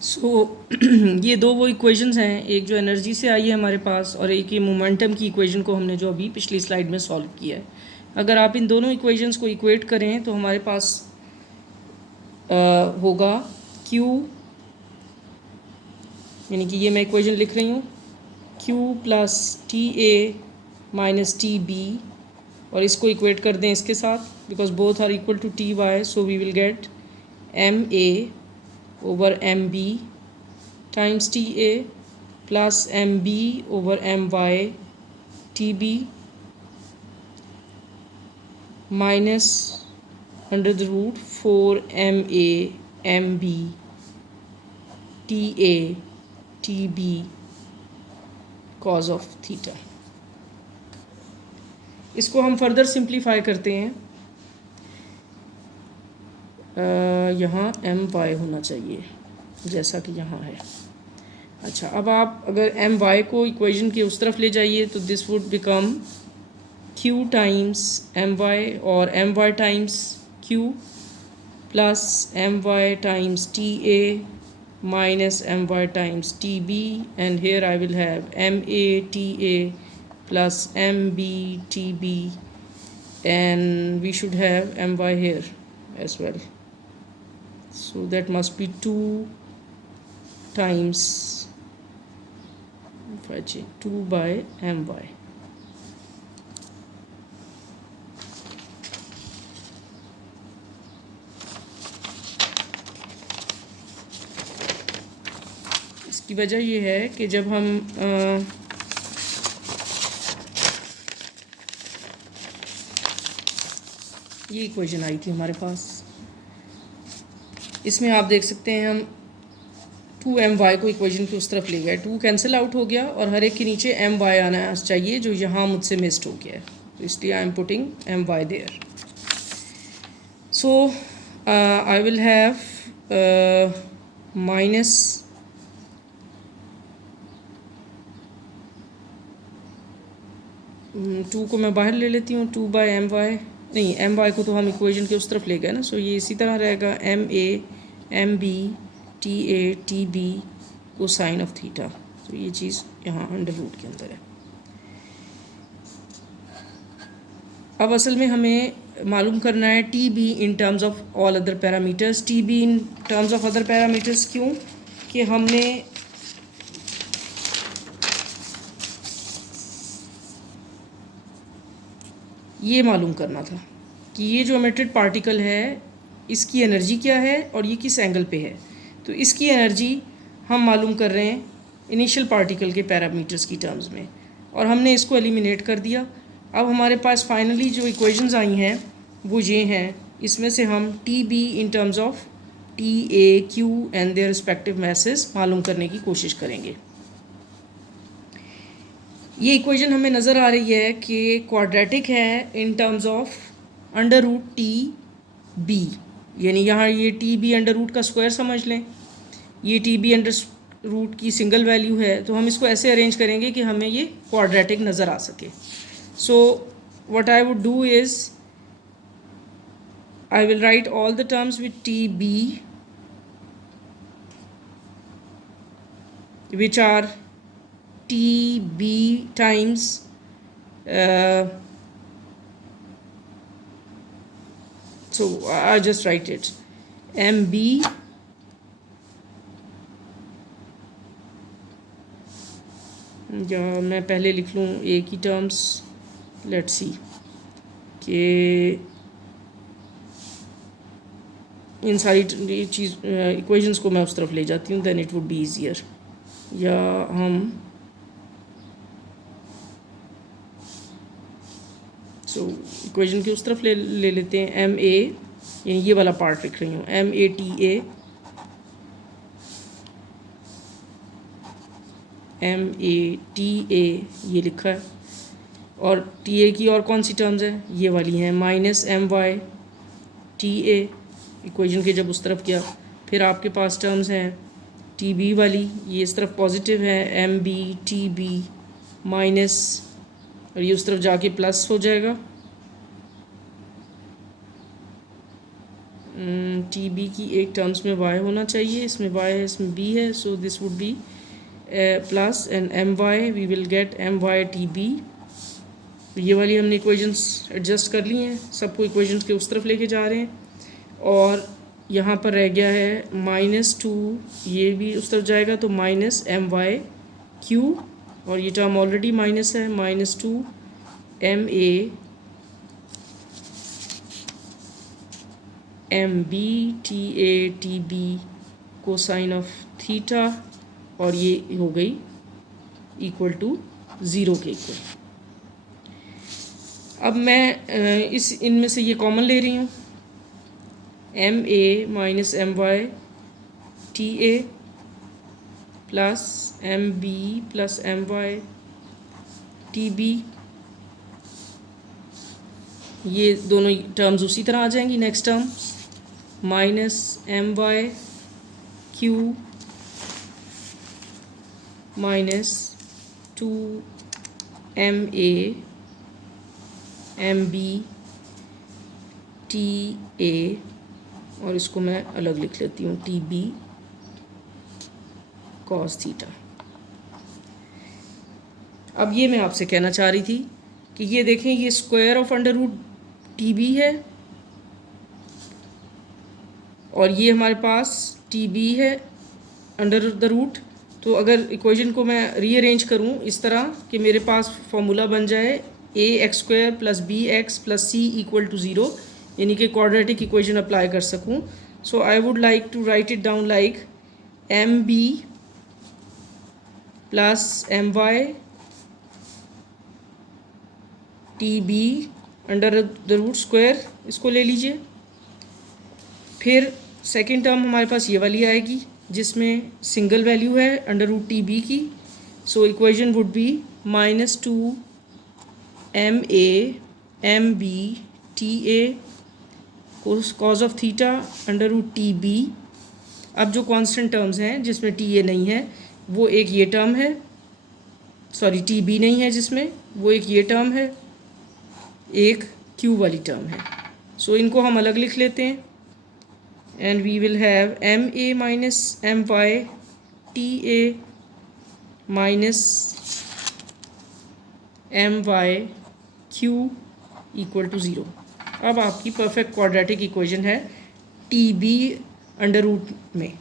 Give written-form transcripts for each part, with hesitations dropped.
ये दो वो इक्वेशंस हैं, एक जो एनर्जी से आई है हमारे पास और एक ये मोमेंटम की इक्वेशन को हमने जो अभी पिछली स्लाइड में सॉल्व किया है। अगर आप इन दोनों इक्वेशंस को इक्वेट करें तो हमारे पास होगा Q, यानी कि ये मैं इक्वेशन लिख रही हूँ, Q plus TA minus TB, और इसको इक्वेट कर दें इसके साथ, because both are equal to TY, so we will get MA over MB times TA plus MB over MY TB minus under the root 4MA MB TA TB cos of theta। इसको हम further simplify करते हैं, यहाँ MY होना चाहिए जैसा कि यहाँ है। अच्छा, अब आप अगर MY को इक्वेशन के उस तरफ ले जाइए तो this would become Q times MY और MY times Q plus MY times TA minus MY times TB, and here I will have MA TA plus MB TB, and we should have MY here as well, so that must be 2 times, if I change 2 by MY. इसकी वजह ये है कि जब हम ये equation आई थी हमारे पास, इसमें आप देख सकते हैं हम 2MY को इक्वेशन की उस तरफ ले गए, 2 कैंसिल आउट हो गया और हर एक के नीचे MY आना चाहिए जो यहाँ मुझसे मिस्ड हो गया है, तो इसलिए I am putting MY there. So I will have minus two को मैं बाहर ले लेती हूँ, 2 by MY, नहीं MY को तो हम इक्वेशन के उस तरफ ले गए ना, सो ये इसी तरह रहेगा MA MB TA TB cosine of theta, तो ये चीज़ यहाँ अंडर रूट के अंदर है। अब असल में हमें मालूम करना है TB in terms of all other parameters. TB in terms of other parameters क्यों? कि हमने ये मालूम करना था कि ये जो एमिटेड पार्टिकल है इसकी एनर्जी क्या है और ये किस एंगल पे है, तो इसकी एनर्जी हम मालूम कर रहे हैं इनिशियल पार्टिकल के पैरामीटर्स की टर्म्स में, और हमने इसको एलिमिनेट कर दिया। अब हमारे पास फाइनली जो इक्वेशंस आई हैं वो ये हैं, इसमें से हम TB in terms of TA Q and their respective masses मालूम करने की कोशिश करेंगे। ये इक्वेशन हमें नज़र आ रही है कि क्वाड्रेटिक है in terms of under root TB, यानी यहाँ ये TB अंडर रूट का स्क्वायर समझ लें, ये TB अंडर रूट की सिंगल वैल्यू है, तो हम इसको ऐसे अरेंज करेंगे कि हमें ये क्वाड्रेटिक नज़र आ सके। So what I would do is I will write all the terms with TB which are TB times so I just write it MB या मैं पहले लिख लूँ एक ही टर्म्स, लेट्स सी कि इन सारी चीज़ इक्वेशंस को मैं उस तरफ ले जाती हूँ, then it would be easier. या हम इक्वेशन के उस तरफ ले लेते हैं MA, यानी ये वाला पार्ट लिख रही हूँ MA TA MA TA ये लिखा है, और TA की और कौन सी टर्म्स है, ये वाली हैं माइनस MY TA, इक्वेशन के जब उस तरफ किया, फिर आपके पास टर्म्स हैं TB वाली, ये इस तरफ पॉजिटिव है MB TB माइनस, और ये उस तरफ जाके प्लस हो जाएगा, टी बी की एक टर्म्स में y होना चाहिए, इसमें y है, इसमें b है, so this would be plus and M Y, we will get M Y T B. ये वाली हमने इक्वेशंस एडजस्ट कर ली हैं, सबको इक्वेशंस के उस तरफ लेके जा रहे हैं। और यहाँ पर रह गया है -2, ये भी उस तरफ जाएगा तो माइनस एम वाई क्यू, और ये टर्म ऑलरेडी माइनस है, -2 M A M B T A T B cosine of theta, और ये हो गई इक्वल टू 0 के इक्वल। अब मैं इनमें से ये कॉमन ले रही हूँ, M A minus M Y T A plus M B plus M Y T B, ये दोनों टर्म्स उसी तरह आ जाएंगी। Next terms minus M Y Q minus 2 M A M B T A, और इसको मैं अलग लिख लेती हूँ टी बी कॉस थीटा। अब ये मैं आपसे कहना चाह रही थी कि ये देखें, ये square of under root T B है, और ये हमारे पास टी बी है अंडर द रूट। तो अगर इक्वेशन को मैं रीअरेंज करूँ इस तरह कि मेरे पास फॉर्मूला बन जाए a x square plus b x plus c equal to 0, यानी कि क्वाड्रेटिक इक्वेशन अप्लाई कर सकूँ। So I would like to write it down like m B plus M Y T b under the root square, इसको ले लीजिए। फिर second term हमारे पास ये वाली आएगी जिसमें सिंगल वैल्यू है अंडर रूट टी बी की। सो equation would be -2 M A M B T A cos of theta under root T B. अब जो कांस्टेंट टर्म्स हैं जिसमें टी ए नहीं है, वो एक ये टर्म है, सॉरी टी बी नहीं है जिसमें, वो एक ये टर्म है, एक क्यू वाली टर्म है। सो इनको हम अलग लिख लेते हैं, and we will have m a minus m y t a minus m y q equal to 0। अब आपकी परफेक्ट क्वाड्रेटिक इक्वेशन है टी बी अंडर रूट में।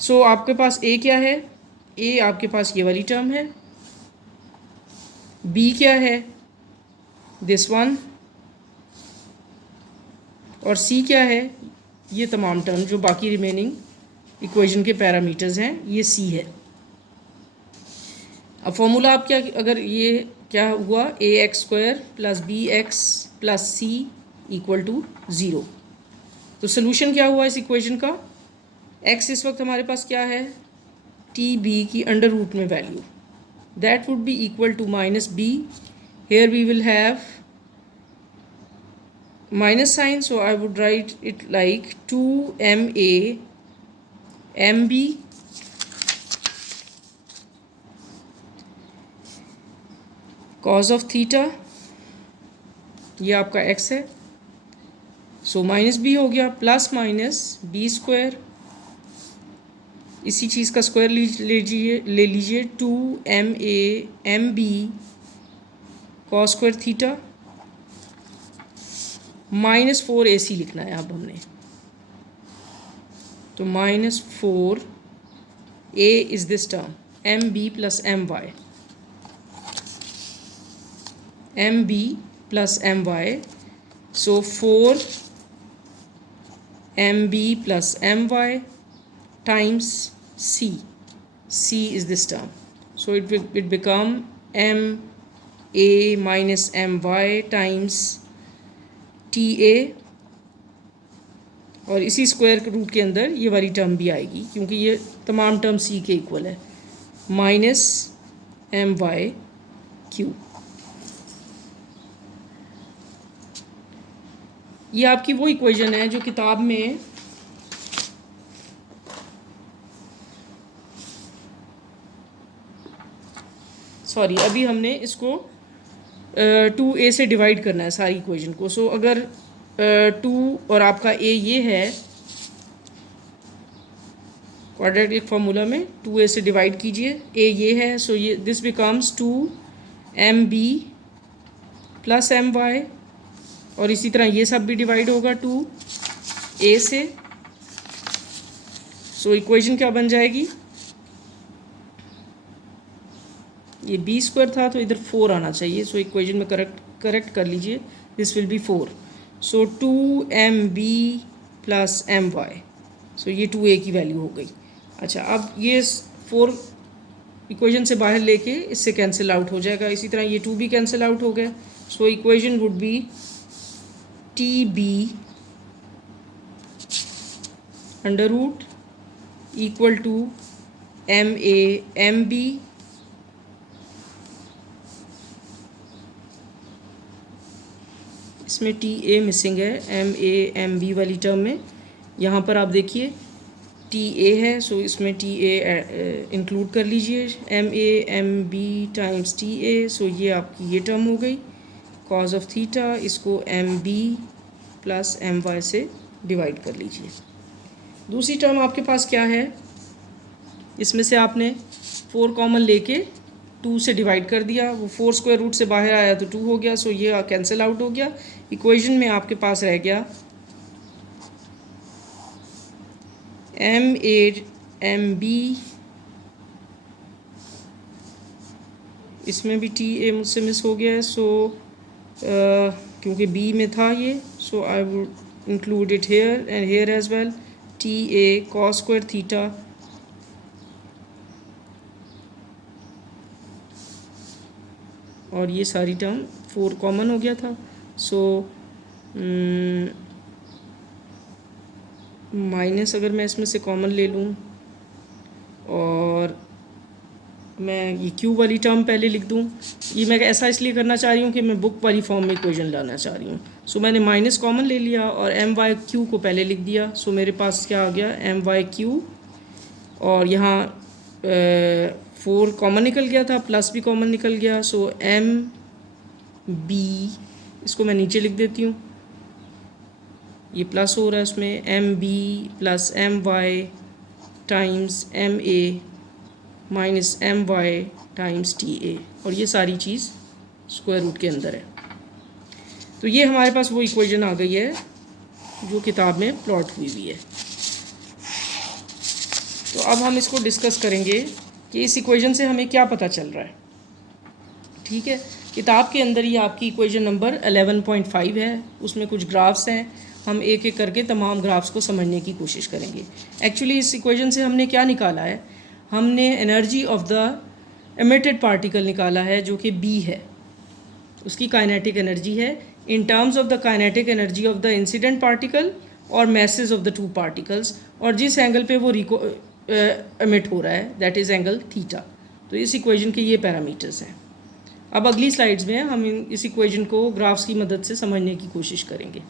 सो आपके पास a क्या है, a आपके पास ये वाली टर्म है, b क्या है दिस वन, और c क्या है, ये तमाम टर्म जो बाकी रिमेनिंग इक्वेशन के पैरामीटर्स हैं, ये c है। अब फॉर्मूला आप क्या, अगर ये क्या हुआ a x square plus b x plus c equal to 0, तो सोल्यूशन क्या हुआ इस इक्वेशन का, x इस वक्त हमारे पास क्या है टी बी की अंडर रूट में value, that would be equal to -b। Here we will have minus sign, so I would write it like 2ma mb cos of theta, ये आपका x है, सो -b हो गया, प्लस माइनस बी स्क्वायर, इसी चीज़ का square ले लीजिए 2ma mb cos square theta, -4 AC लिखना है अब हमने, तो -4 a is this term M B plus M Y, M B plus M Y, so 4 M B plus M Y times c, c is this term, so it become m a minus m y times T A, और इसी square root के अंदर ये वाली term भी आएगी क्योंकि ये तमाम टर्म सी के इक्वल है, माइनस एम वाई क्यू। ये आपकी वो इक्वेशन है जो किताब में अभी हमने इसको 2a से डिवाइड करना है सारी इक्वेशन को। सो अगर टू और आपका ए ये है, क्वाड्रेटिक फार्मूला में 2a से डिवाइड कीजिए, ए ये है, सो ये this becomes 2mb plus my, और इसी तरह ये सब भी डिवाइड होगा 2a से। सो इक्वेशन क्या बन जाएगी, ये b स्क्वायर था तो इधर 4 आना चाहिए, सो इक्वेशन में करेक्ट कर लीजिए, this will be 4। So 2mb plus my, सो ये 2a की वैल्यू हो गई। अच्छा, अब ये 4 इक्वेशन से बाहर लेके इससे कैंसिल आउट हो जाएगा, इसी तरह ये 2 भी कैंसिल आउट हो गया। So equation would be TB under root equal to MA MB इसमें TA मिसिंग है MA MB वाली टर्म में। यहाँ पर आप देखिए TA है, सो इसमें TA इंक्लूड कर लीजिए, MA MB टाइम्स TA, सो ये आपकी ये टर्म हो गई कॉज ऑफ थीटा, इसको MB प्लस my से डिवाइड कर लीजिए। दूसरी टर्म आपके पास क्या है, इसमें से आपने 4 कॉमन लेके 2 से डिवाइड कर दिया, वो 4 स्क्वायर रूट से बाहर आया तो 2 हो गया, सो ये कैंसिल आउट हो गया। इक्वेशन में आपके पास रह गया MA MB, इसमें भी TA मुझसे मिस हो गया है, सो क्योंकि B में था ये, so I would include it here and here as well, TA cos square theta और ये सारी टर्म 4 कॉमन हो गया था, सो माइनस अगर मैं इसमें से कॉमन ले लूँ और मैं ये क्यू वाली टर्म पहले लिख दूँ, ये मैं ऐसा इसलिए करना चाह रही हूँ कि मैं बुक वाली फॉर्म में इक्वेशन लाना चाह रही हूँ। सो मैंने माइनस कॉमन ले लिया और my/q को पहले लिख दिया, सो मेरे पास क्या आ गया my/q, और यहाँ 4 कॉमन निकल गया था, प्लस भी कॉमन निकल गया, सो MB इसको मैं नीचे लिख देती हूँ, ये प्लस हो रहा है उसमें, MB plus my times MA minus my times TA, और ये सारी चीज़ स्क्वायर रूट के अंदर है। तो ये हमारे पास वो इक्वेशन आ गई है जो किताब में प्लॉट हुई हुई है। तो अब हम इसको डिस्कस करेंगे कि इस इक्वेशन से हमें क्या पता चल रहा है। ठीक है, किताब के अंदर ये आपकी इक्वेशन नंबर 11.5 है, उसमें कुछ ग्राफ्स हैं, हम एक एक करके तमाम ग्राफ्स को समझने की कोशिश करेंगे। एक्चुअली इस इक्वेशन से हमने क्या निकाला है, हमने energy of the emitted particle निकाला है जो कि B है, उसकी काइनेटिक एनर्जी है in terms of the kinetic energy of the incident particle और मैसेज ऑफ द 2 पार्टिकल्स, और जिस एंगल पे वो एमिट हो रहा है दैट इज़ एंगल थीटा। तो इस इक्वेशन के ये पैरामीटर्स हैं। अब अगली स्लाइड्स में हम इस इक्वेशन को ग्राफ्स की मदद से समझने की कोशिश करेंगे।